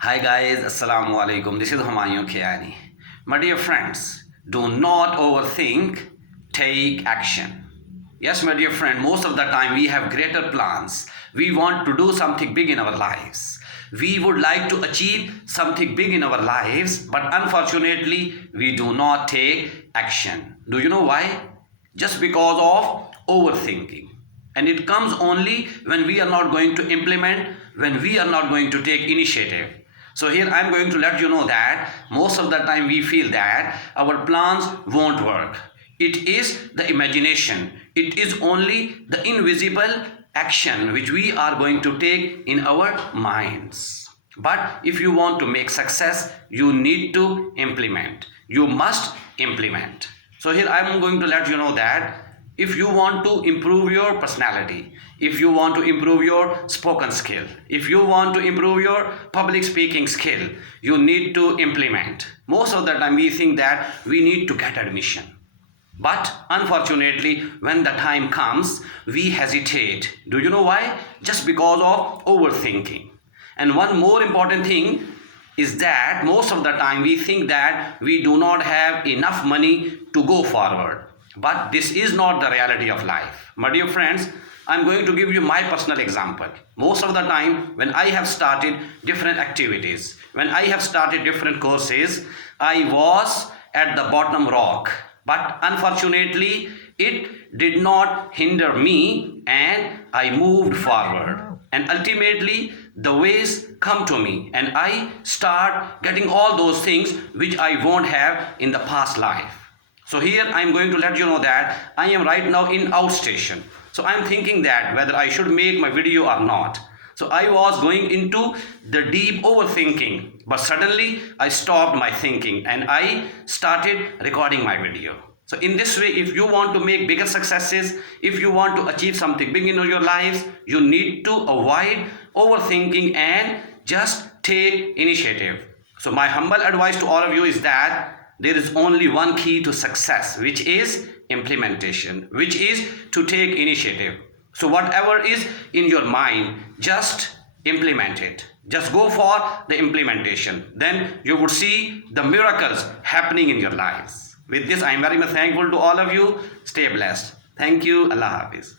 Hi guys, Assalamu alaikum. This is Humayun Khiani. My dear friends, do not overthink, take action. Yes, my dear friend, most of the time we have greater plans. We want to do something big in our lives. We would like to achieve something big in our lives, but unfortunately, we do not take action. Do you know why? Just because of overthinking. And it comes only when we are not going to implement, when we are not going to take initiative. So here I'm going to let you know that most of the time we feel that our plans won't work. It is the imagination. It is only the invisible action which we are going to take in our minds. But if you want to make success, you need to implement. You must implement. So here I'm going to let you know that if you want to improve your personality, if you want to improve your spoken skill, if you want to improve your public speaking skill, you need to implement. Most of the time we think that we need to get admission. But unfortunately, when the time comes, we hesitate. Do you know why? Just because of overthinking. And one more important thing is that most of the time we think that we do not have enough money to go forward. But this is not the reality of life. My dear friends, I'm going to give you my personal example. Most of the time when I have started different activities, when I have started different courses, I was at the bottom rock. But unfortunately, it did not hinder me and I moved forward. And ultimately, the ways come to me and I start getting all those things which I won't have in the past life. So here I am going to let you know that I am right now in outstation. So I am thinking that whether I should make my video or not. So I was going into the deep overthinking, but suddenly I stopped my thinking and I started recording my video. So in this way, if you want to make bigger successes, if you want to achieve something big in your lives, you need to avoid overthinking and just take initiative. So my humble advice to all of you is that there is only one key to success, which is implementation, which is to take initiative. So whatever is in your mind, just implement it. Just go for the implementation. Then you would see the miracles happening in your lives. With this, I am very much thankful to all of you. Stay blessed. Thank you. Allah Hafiz.